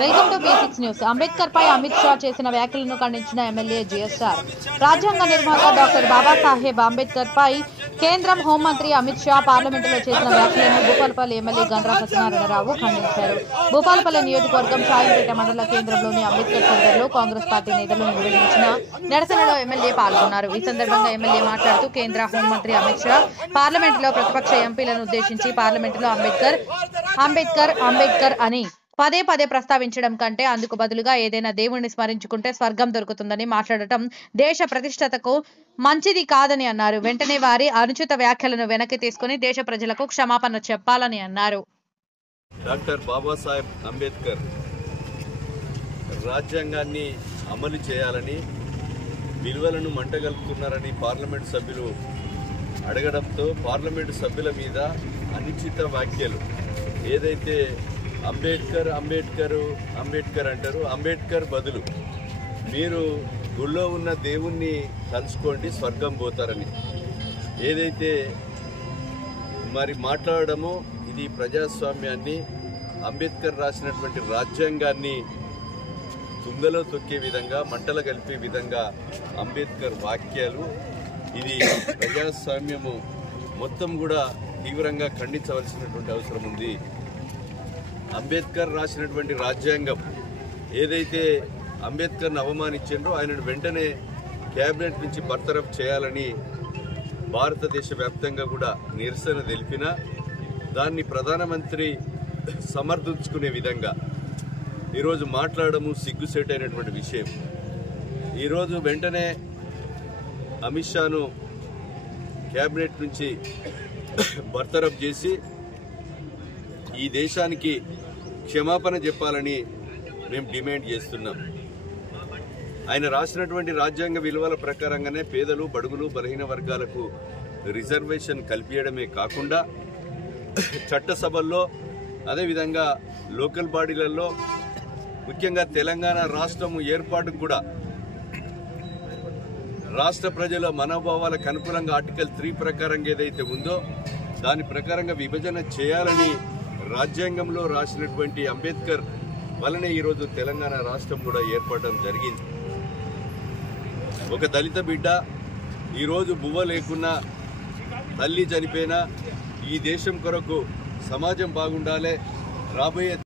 Welcome to B6 న్యూస్. అంబేద్కర్ పై అమిత్ షా చేసిన వ్యాఖ్యలను ఖండించిన ఎమ్మెల్యే జిఎస్ఆర్. రాజ్యాంగ నిర్మాత డాక్టర్ బాబాసాహెబ్ అంబేద్కర్ పై కేంద్రం హోంమంత్రి అమిత్ షా పార్లమెంటులో చేసిన వ్యాఖ్యలను భూపాలపల్లి ఎమ్మెల్యే గండ్ర సత్యనారాయణరావు ఖండించారు. భూపాలపల్లి నియోజకవర్గం షాయంపేట మండల కేంద్రంలోని అంబేద్కర్ సెంటర్లో కాంగ్రెస్ పార్టీ నేతలు నిర్వహించిన నిరసనలో ఎమ్మెల్యే పాల్గొన్నారు. ఈ సందర్భంగా ఎమ్మెల్యే మాట్లాడుతూ కేంద్ర హోంమంత్రి అమిత్ షా పార్లమెంటులో ప్రతిపక్ష ఎంపీలను ఉద్దేశించి పార్లమెంటులో అంబేద్కర్ అని పదే పదే ప్రస్తావించడం కంటే అందుకు బదులుగా ఏదైనా దేవుణ్ణి స్మరించుకుంటే స్వర్గం దొరుకుతుందని మాట్లాడటం దేశ ప్రతిష్టతకు మంచిది కాదని అన్నారు. వెంటనే వారి అనుచిత వ్యాఖ్యలను వెనక్కి తీసుకుని దేశ ప్రజలకు క్షమాపణ చెప్పాలని అన్నారు. డాక్టర్ బాబాసాహెబ్ అంబేద్కర్ రాజ్యాంగాన్ని అమలు చేయాలని విలువలను మంటగలుపుతున్నారని పార్లమెంటు సభ్యులు అడగడంతో పార్లమెంటు సభ్యుల మీద అనుచిత వ్యాఖ్యలు ఏదైతే అంబేద్కర్ అంటారు, అంబేద్కర్ బదులు మీరు గుళ్ళో ఉన్న దేవుణ్ణి తలుచుకోండి స్వర్గం పోతారని ఏదైతే మరి మాట్లాడడమో ఇది ప్రజాస్వామ్యాన్ని అంబేద్కర్ రాసినటువంటి రాజ్యాంగాన్ని తుంగలో తొక్కే విధంగా మంటలు కలిపే విధంగా అంబేద్కర్ వాక్యాలు ఇది ప్రజాస్వామ్యము మొత్తం కూడా తీవ్రంగా ఖండించవలసినటువంటి అవసరం ఉంది. అంబేద్కర్ రాసినటువంటి రాజ్యాంగం ఏదైతే అంబేద్కర్ను అవమానించిండ్రో ఆయనను వెంటనే క్యాబినెట్ నుంచి బర్తరఫ్ చేయాలని భారతదేశ వ్యాప్తంగా కూడా నిరసన తెలిపినా దాన్ని ప్రధానమంత్రి సమర్థించుకునే విధంగా ఈరోజు మాట్లాడము సిగ్గుసేటైనటువంటి విషయం. ఈరోజు వెంటనే అమిత్ షాను క్యాబినెట్ నుంచి బర్తరఫ్ చేసి ఈ దేశానికి క్షమాపణ చెప్పాలని మేము డిమాండ్ చేస్తున్నాం. ఆయన రాసినటువంటి రాజ్యాంగ విలువల ప్రకారంగానే పేదలు, బడుగులు, బలహీన వర్గాలకు రిజర్వేషన్ కల్పించడమే కాకుండా చట్టసభల్లో అదేవిధంగా లోకల్ బాడీలలో ముఖ్యంగా తెలంగాణ రాష్ట్రం ఏర్పాటుకు కూడా రాష్ట్ర ప్రజల మనోభావాలకు అనుకూలంగా ఆర్టికల్ 3 ప్రకారంగా ఏదైతే ఉందో దాని ప్రకారంగా విభజన చేయాలని రాజ్యాంగంలో రాసినటువంటి అంబేద్కర్ వలనే ఈరోజు తెలంగాణ రాష్ట్రం కూడా ఏర్పడడం జరిగింది. ఒక దళిత బిడ్డ ఈరోజు బువ్వ లేకున్నా, తల్లి చనిపోయినా ఈ దేశం కొరకు సమాజం బాగుండాలి, రాబోయే